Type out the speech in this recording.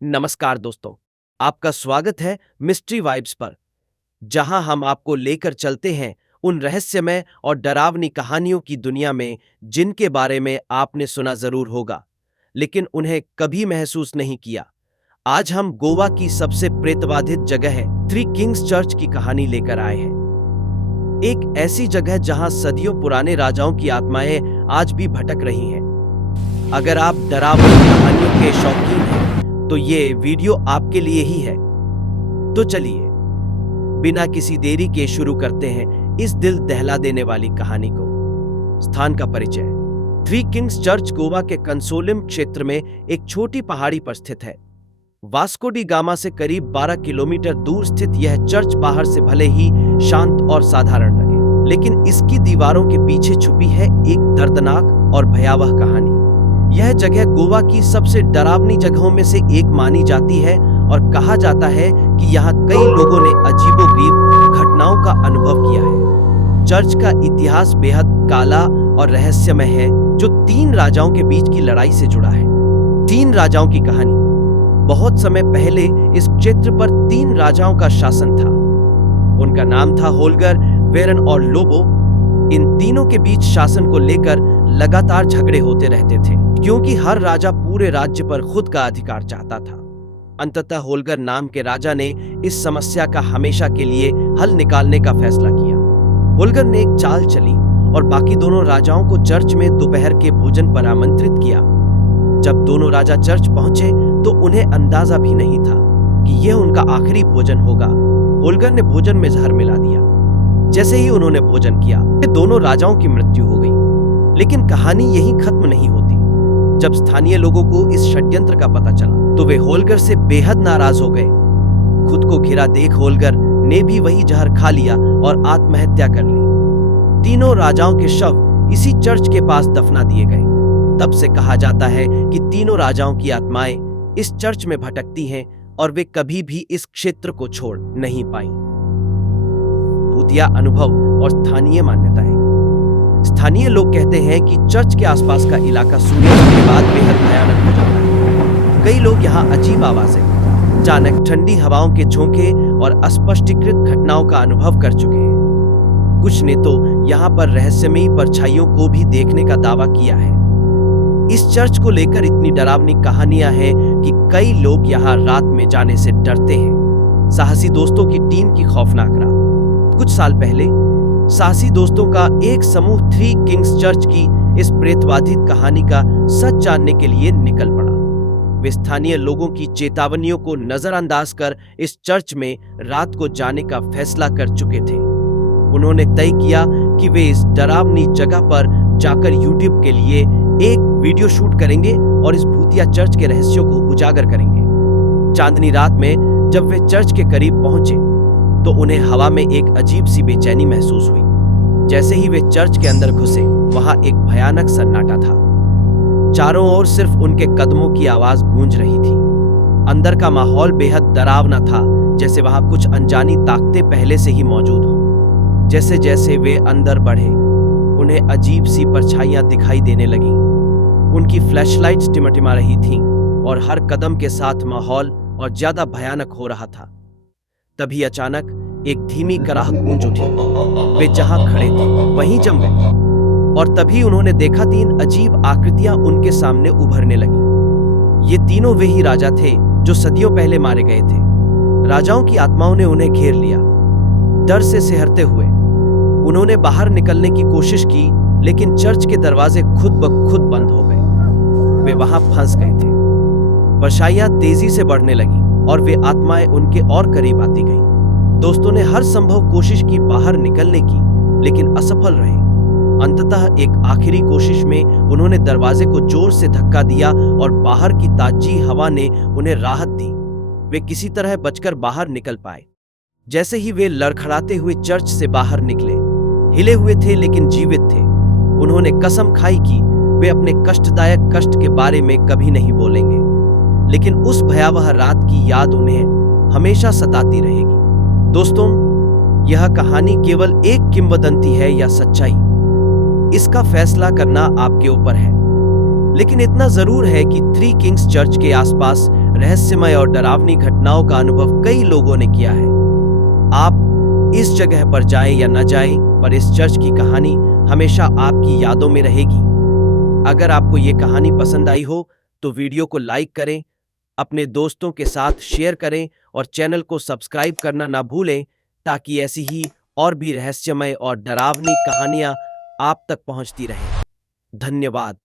नमस्कार दोस्तों, आपका स्वागत है मिस्ट्री वाइब्स पर, जहां हम आपको लेकर चलते हैं उन रहस्यमय और डरावनी कहानियों की दुनिया में जिनके बारे में आपने सुना जरूर होगा, लेकिन उन्हें कभी महसूस नहीं किया। आज हम गोवा की सबसे प्रेतबाधित जगह है थ्री किंग्स चर्च की कहानी लेकर आए हैं। एक ऐसी जगह जहां सदियों पुराने राजाओं की आत्माएं आज भी भटक रही हैं। अगर आप डरावनी कहानियों के शौकीन हैं तो ये वीडियो आपके लिए ही है। तो चलिए बिना किसी देरी के शुरू करते हैं इस दिल दहला देने वाली कहानी को। स्थान का परिचय। थ्री किंग्स चर्च गोवा के कंसोलिम क्षेत्र में एक छोटी पहाड़ी पर स्थित है। वास्को डी गामा से करीब 12 किलोमीटर दूर स्थित यह चर्च बाहर से भले ही शांत और साधारण लगे, लेकिन इसकी दीवारों के पीछे छुपी है एक दर्दनाक और भयावह कहानी। यह जगह गोवा की सबसे डरावनी जगहों में से एक मानी जाती है और कहा जाता है कि यहाँ कई लोगों ने अजीबोगरीब घटनाओं का अनुभव किया है। चर्च का इतिहास बेहद काला और रहस्यमय है, जो 3 राजाओं के बीच की लड़ाई से जुड़ा है। 3 राजाओं की कहानी। बहुत समय पहले इस क्षेत्र पर 3 राजाओं का शासन था। उनका नाम था होल्गर, वेरन और लोबो। इन तीनों के बीच शासन को लेकर लगातार झगड़े होते रहते थे, क्योंकि हर राजा पूरे राज्य पर खुद का अधिकार चाहता था। अंततः होल्गर नाम के राजा ने इस समस्या का हमेशा के लिए हल निकालने का फैसला किया। होल्गर ने एक चाल चली और बाकी दोनों राजाओं को चर्च में दोपहर के भोजन पर आमंत्रित किया। जब दोनों राजा चर्च पहुंचे तो उन्हें अंदाजा भी नहीं था कि यह उनका आखिरी भोजन होगा। होल्गर ने भोजन में जहर मिला दिया। जैसे ही उन्होंने भोजन किया, दोनों राजाओं की मृत्यु हो गई। लेकिन कहानी यहीं खत्म नहीं होती। जब स्थानीय लोगों को इस षड्यंत्र का पता चला तो वे होल्गर से बेहद नाराज हो गए। खुद को घिरा देख होल्गर ने भी वही जहर खा लिया और आत्महत्या कर ली। तीनों राजाओं के शव इसी चर्च के पास दफना दिए गए। तब से कहा जाता है कि तीनों राजाओं की आत्माएं इस चर्च में भटकती हैं और वे कभी भी इस क्षेत्र को छोड़ नहीं पाई। भूतिया अनुभव और स्थानीय मान्यताएं। स्थानीय लोग कहते हैं कि चर्च के आसपास का इलाका सूर्यास्त के बाद बेहद भयानक हो जाता है। कई लोग यहाँ अजीब आवाजें, अचानक ठंडी हवाओं के झोंके और अस्पष्टीकृत घटनाओं का अनुभव कर चुके हैं। कुछ ने तो यहाँ पर रहस्यमयी परछाइयों को भी देखने का दावा किया है। इस चर्च को लेकर इतनी डरावनी कहानियां हैं कि कई लोग यहाँ रात में जाने से डरते हैं। साहसी दोस्तों की टीम की खौफनाक रात। कुछ साल पहले साहसी दोस्तों का एक समूह थ्री किंग्स चर्च की इस प्रेतबाधित कहानी का सच जानने के लिए निकल पड़ा। वे स्थानीय लोगों की चेतावनियों को नजरअंदाज कर इस चर्च में रात को जाने का फैसला कर चुके थे। उन्होंने तय किया कि वे इस डरावनी जगह पर जाकर यूट्यूब के लिए एक वीडियो शूट करेंगे और इस भूतिया चर्च के रहस्यों को उजागर करेंगे। चांदनी रात में जब वे चर्च के करीब पहुंचे तो उन्हें हवा में एक अजीब सी बेचैनी महसूस हुई। जैसे ही वे चर्च के अंदर घुसे, वहां एक भयानक सन्नाटा था। चारों ओर सिर्फ उनके कदमों की आवाज गूंज रही थी। अंदर का माहौल बेहद डरावना था, जैसे वहां कुछ अनजानी ताकतें पहले से ही मौजूद हों। जैसे जैसे वे अंदर बढ़े, उन्हें अजीब सी परछाइयां दिखाई देने लगीं। उनकी फ्लैशलाइट्स टिमटिमा रही थीं और हर कदम के साथ माहौल और ज्यादा भयानक हो रहा था। तभी अचानक एक धीमी कराह गूंज उठी। वे जहां खड़े थे वहीं जम गए और तभी उन्होंने देखा 3 अजीब आकृतियां उनके सामने उभरने लगी। ये तीनों वे ही राजा थे जो सदियों पहले मारे गए थे। राजाओं की आत्माओं ने उन्हें घेर लिया। डर से सिहरते हुए उन्होंने बाहर निकलने की कोशिश की, लेकिन चर्च के दरवाजे खुद ब खुद बंद हो गए। वे वहां फंस गए थे। परछाइयां तेजी से बढ़ने लगी और वे आत्माएं उनके और करीब आती गईं। दोस्तों ने हर संभव कोशिश की बाहर निकलने की, लेकिन असफल रहे। अंततः एक आखिरी कोशिश में उन्होंने दरवाजे को जोर से धक्का दिया और बाहर की ताजी हवा ने उन्हें राहत दी। वे किसी तरह बचकर बाहर निकल पाए। जैसे ही वे लड़खड़ाते हुए चर्च से बाहर निकले, हिले हुए थे लेकिन जीवित थे, उन्होंने कसम खाई कि वे अपने कष्टदायक कष्ट के बारे में कभी नहीं बोलेंगे। लेकिन उस भयावह रात की याद उन्हें हमेशा सताती रहेगी। दोस्तों, यह कहानी केवल एक किंवदंती है या सच्चाई, इसका फैसला करना आपके ऊपर है। लेकिन इतना जरूर है कि थ्री किंग्स चर्च के आसपास रहस्यमय और डरावनी घटनाओं का अनुभव कई लोगों ने किया है। आप इस जगह पर जाएं या न जाएं, पर इस चर्च की कहानी हमेशा आपकी यादों में रहेगी। अगर आपको ये कहानी पसंद आई हो तो वीडियो को लाइक करें, अपने दोस्तों के साथ शेयर करें और चैनल को सब्सक्राइब करना ना भूलें, ताकि ऐसी ही और भी रहस्यमय और डरावनी कहानियां आप तक पहुंचती रहें। धन्यवाद।